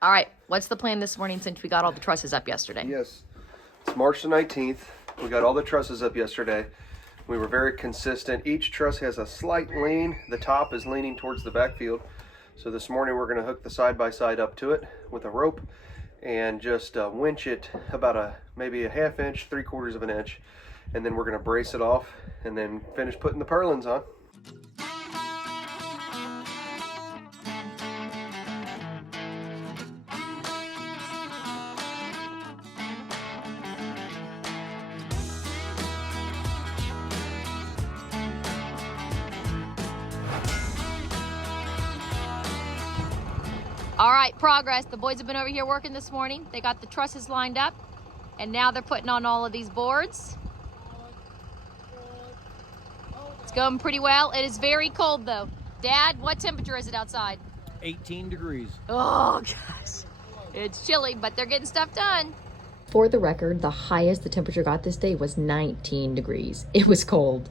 All right, what's the plan this morning since we got all the trusses up yesterday? Yes, it's March the 19th. We got all the trusses up yesterday. We were very consistent. Each truss has a slight lean. The top is leaning towards the backfield. So this morning we're going to hook the side-by-side up to it with a rope and just winch it about maybe a ½ inch, 3/4 of an inch. And then we're going to brace it off and then finish putting the purlins on. All right, progress. The boys have been over here working this morning. They got the trusses lined up, and now they're putting on all of these boards. It's going pretty well. It is very cold though. Dad, what temperature is it outside? 18 degrees. Oh gosh, it's chilly, but they're getting stuff done. For the record, the highest the temperature got this day was 19 degrees. It was cold.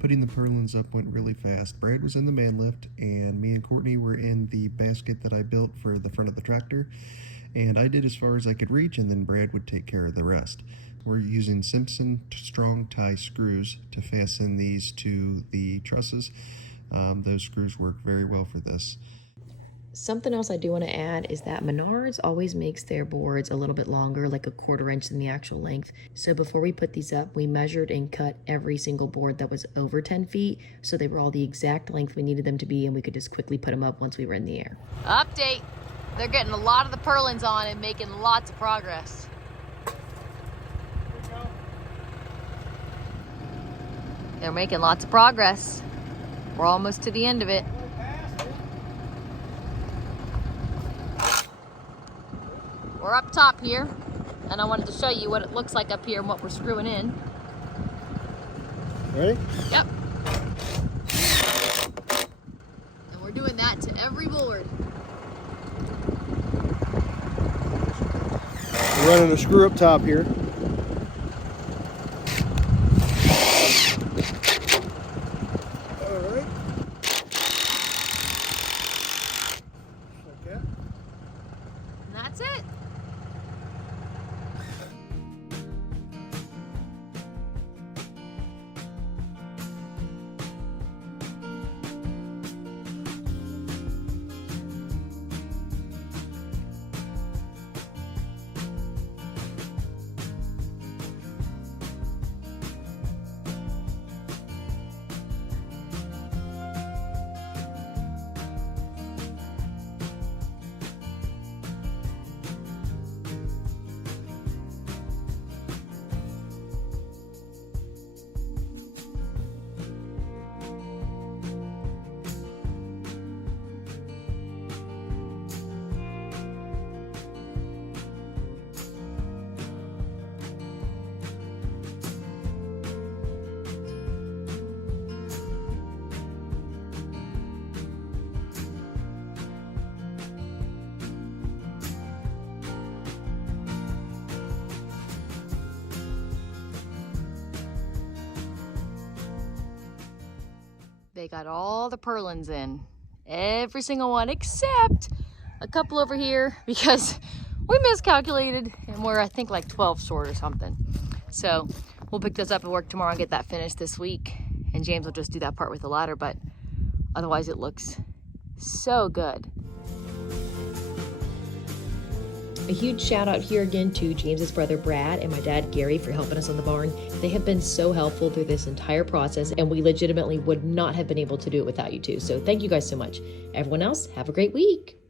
Putting the purlins up went really fast. Brad was in the man lift, and me and Courtney were in the basket that I built for the front of the tractor. And I did as far as I could reach, and then Brad would take care of the rest. We're using Simpson strong tie screws to fasten these to the trusses. Those screws work very well for this. Something else I do want to add is that Menards always makes their boards a little bit longer, like a 1/4 inch than the actual length. So before we put these up, we measured and cut every single board that was over 10 feet. So they were all the exact length we needed them to be, and we could just quickly put them up once we were in the air. Update. They're getting a lot of the purlins on and making lots of progress. They're making lots of progress. We're almost to the end of it. We're up top here, and I wanted to show you what it looks like up here and what we're screwing in. Ready? Yep. And we're doing that to every board. We're running a screw up top here. All right. Okay. And that's it. They got all the purlins in, every single one except a couple over here because we miscalculated and we're I think like 12 short or something. So we'll pick those up at work tomorrow and get that finished this week, and James will just do that part with the ladder, but otherwise it looks so good. A huge shout out here again to James's brother Brad and my dad Gary for helping us on the barn. They have been so helpful through this entire process, and we legitimately would not have been able to do it without you two. So thank you guys so much. Everyone else, have a great week.